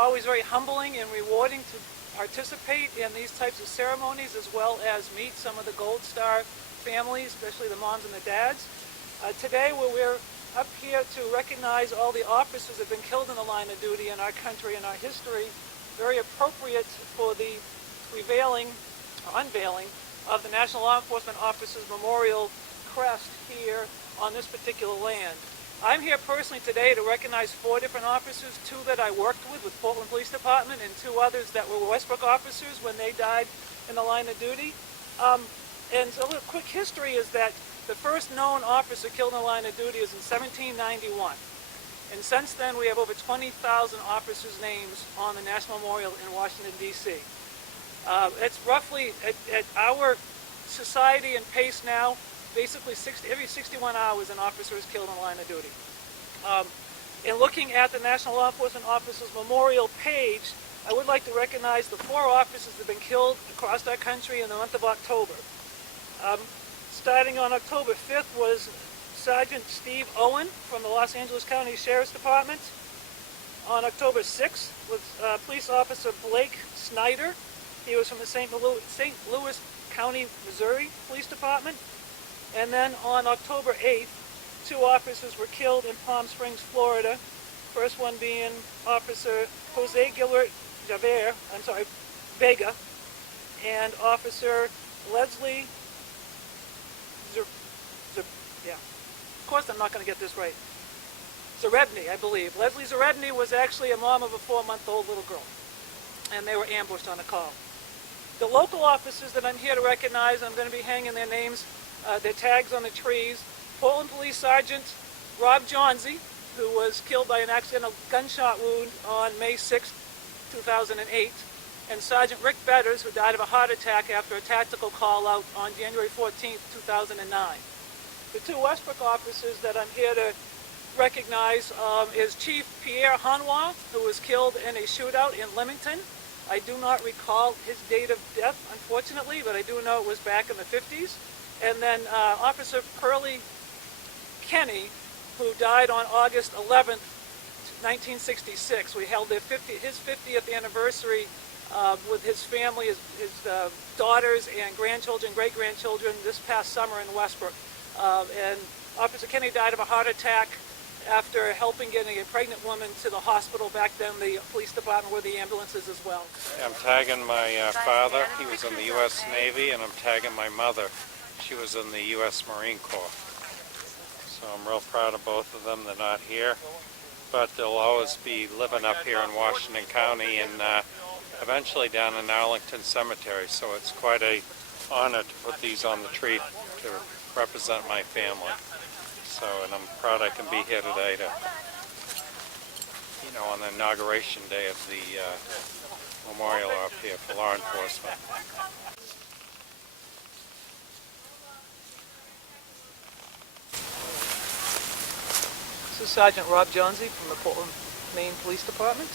always very humbling and rewarding to participate in these types of ceremonies, as well as meet some of the Gold Star families, especially the moms and the dads. Today we're up here to recognize all the officers that have been killed in the line of duty in our country and our history. Very appropriate for the unveiling of the National Law Enforcement Officers Memorial crest here on this particular land. I'm here personally today to recognize 4 different officers, 2 that I worked with Portland Police Department, and 2 others that were Westbrook officers when they died in the line of duty. And so a little quick history is that the first known officer killed in the line of duty is in 1791. And since then, we have over 20,000 officers' names on the National Memorial in Washington, D.C. It's roughly, at our society and pace now, basically every 61 hours an officer is killed in the line of duty. In looking at the National Law Enforcement Officers Memorial page, I would like to recognize the 4 officers that have been killed across our country in the month of October. Starting on October 5th was Sergeant Steve Owen from the Los Angeles County Sheriff's Department. On October 6th was Police Officer Blake Snyder. He was from the St. Louis County, Missouri Police Department. And then on October 8th, 2 officers were killed in Palm Springs, Florida. First one being Officer Jose Gilbert Vega, and Officer Leslie of course I'm not going to get this right. Zarebny, I believe. Leslie Zarebny was actually a mom of a 4-month-old little girl, and they were ambushed on a call. The local officers that I'm here to recognize, I'm going to be hanging their names, their tags on the trees. Portland Police Sergeant Rob Johnsey, who was killed by an accidental gunshot wound on May 6, 2008, and Sergeant Rick Betters, who died of a heart attack after a tactical call-out on January 14, 2009. The 2 Westbrook officers that I'm here to recognize is Chief Pierre Hanwa, who was killed in a shootout in Leamington. I do not recall his date of death, unfortunately, but I do know it was back in the 50s. And then Officer Pearlie Kenny, who died on August 11th, 1966. We held his 50th anniversary with his family, his daughters and grandchildren, great-grandchildren, this past summer in Westbrook. And Officer Kenny died of a heart attack after helping getting a pregnant woman to the hospital. Back then, the police department were the ambulances as well. I'm tagging my father. He was in the U.S. Navy, and I'm tagging my mother. She was in the U.S. Marine Corps. So I'm real proud of both of them. They're not here, but they'll always be living up here in Washington County and eventually down in Arlington Cemetery. So it's quite an honor to put these on the tree to represent my family. So, and I'm proud I can be here today to, on the inauguration day of the memorial up here for law enforcement. This is Sergeant Rob Johnsey from the Portland, Maine Police Department.